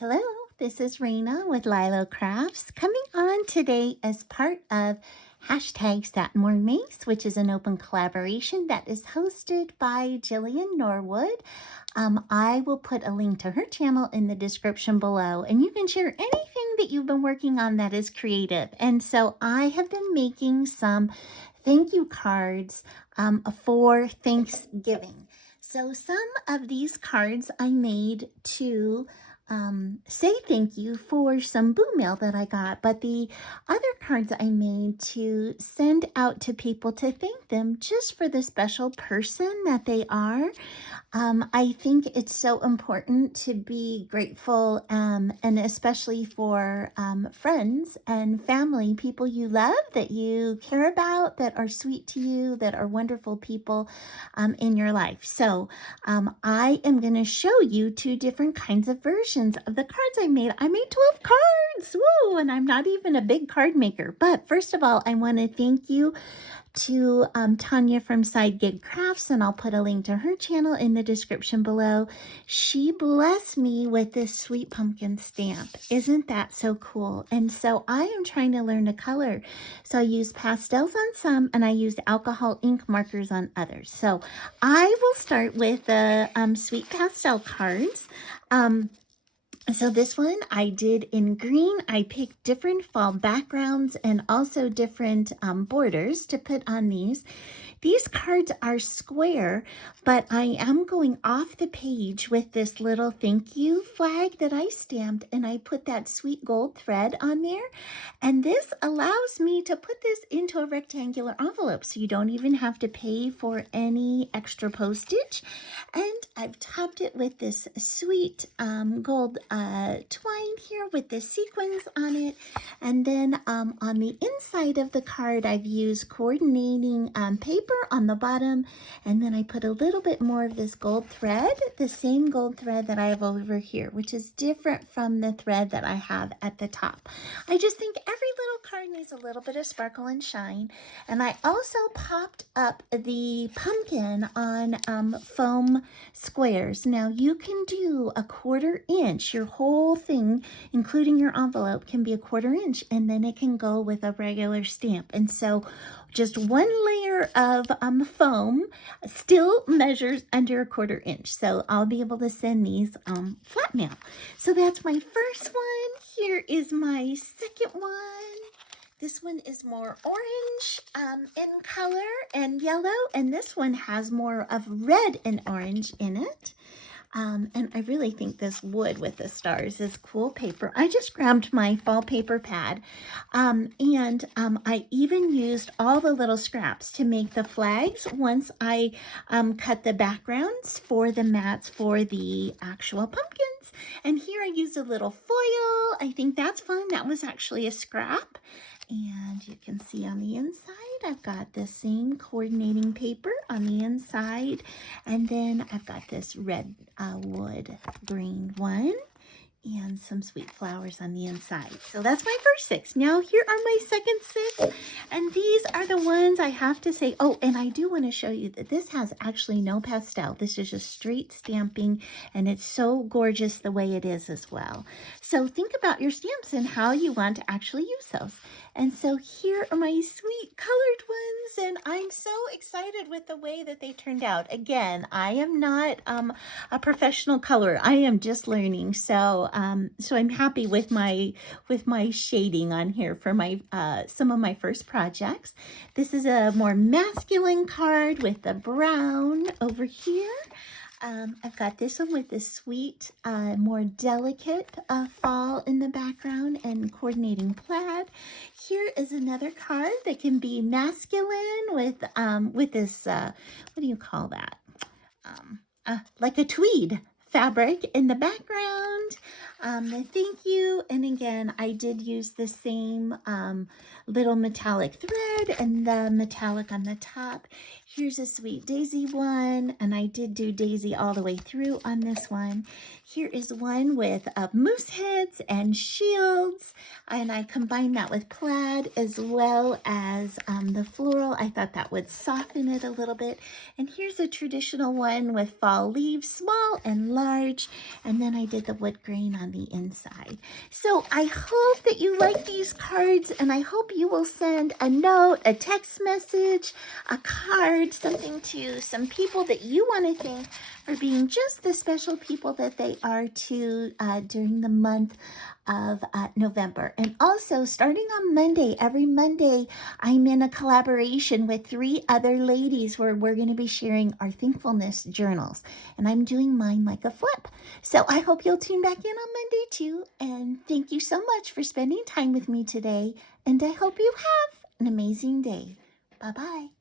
Hello, this is Raina with LYLO Crafts coming on today as part of #SatinMoreMakes, which is an open collaboration that is hosted by Jillian Norwood. I will put a link to her channel in the description below, and you can share anything that you've been working on that is creative. And so I have been making some thank you cards for Thanksgiving. So some of these cards I made to say thank you for some boo mail that I got, but the other cards I made to send out to people to thank them just for the special person that they are. I think it's so important to be grateful, and especially for friends and family, people you love, that you care about, that are sweet to you, that are wonderful people in your life. So I am going to show you two different kinds of versions of the cards I made. I made 12 cards, woo, and I'm not even a big card maker. But first of all, I want to thank you to Tanya from Side Gig Crafts, and I'll put a link to her channel in the description below. She blessed me with this sweet pumpkin stamp. Isn't that so cool? And so I am trying to learn to color. So I used pastels on some, and I used alcohol ink markers on others. So I will start with the sweet pastel cards. So this one I did in green. I picked different fall backgrounds and also different borders to put on these. These cards are square, but I am going off the page with this little thank you flag that I stamped, and I put that sweet gold thread on there. And this allows me to put this into a rectangular envelope, so you don't even have to pay for any extra postage. And I've topped it with this sweet gold twine here with the sequins on it. And then on the inside of the card, I've used coordinating paper on the bottom, and then I put a little bit more of this gold thread, the same gold thread that I have over here, which is different from the thread that I have at the top. I just think every little card needs a little bit of sparkle and shine. And I also popped up the pumpkin on foam squares. Now you can do a 1/4 inch. Your whole thing, including your envelope, can be a 1/4 inch, and then it can go with a regular stamp. And so just one layer of foam still measures under a 1/4 inch. So I'll be able to send these flat mail. So that's my first one. Here is my second one. This one is more orange in color and yellow, and this one has more of red and orange in it. And I really think this wood with the stars is cool paper. I just grabbed my fall paper pad, and I even used all the little scraps to make the flags once I cut the backgrounds for the mats for the actual pumpkins. And here I used a little foil. I think that's fun. That was actually a scrap. And you can see on the inside, I've got the same coordinating paper on the inside. And then I've got this red wood green one and some sweet flowers on the inside. So that's my first 6. Now here are my second 6. And these are the ones I have to say. Oh, and I do want to show you that this has actually no pastel. This is just straight stamping, and it's so gorgeous the way it is as well. So think about your stamps and how you want to actually use those. And so here are my sweet colored ones, and I'm so excited with the way that they turned out. Again, I am not a professional colorer. I am just learning. So so I'm happy with my shading on here for my some of my first projects. This is a more masculine card with the brown over here. I've got this one with the sweet, more delicate fall in the background and coordinating plaid. Here is another card that can be masculine with this, what do you call that? Like a tweed fabric in the background. The thank you. And again, I did use the same little metallic thread and the metallic on the top. Here's a sweet daisy one, and I did do daisy all the way through on this one. Here is one with moose heads and shields, and I combined that with plaid as well as the floral. I thought that would soften it a little bit. And here's a traditional one with fall leaves, small and large, and then I did the wood grain on on the inside. So I hope that you like these cards, and I hope you will send a note, a text message, a card, something to some people that you want to thank for being just the special people that they are to during the month of November. And also, starting on Monday, every Monday, I'm in a collaboration with 3 other ladies where we're going to be sharing our thankfulness journals. And I'm doing mine like a flip. So I hope you'll tune back in on Monday too. And thank you so much for spending time with me today. And I hope you have an amazing day. Bye-bye.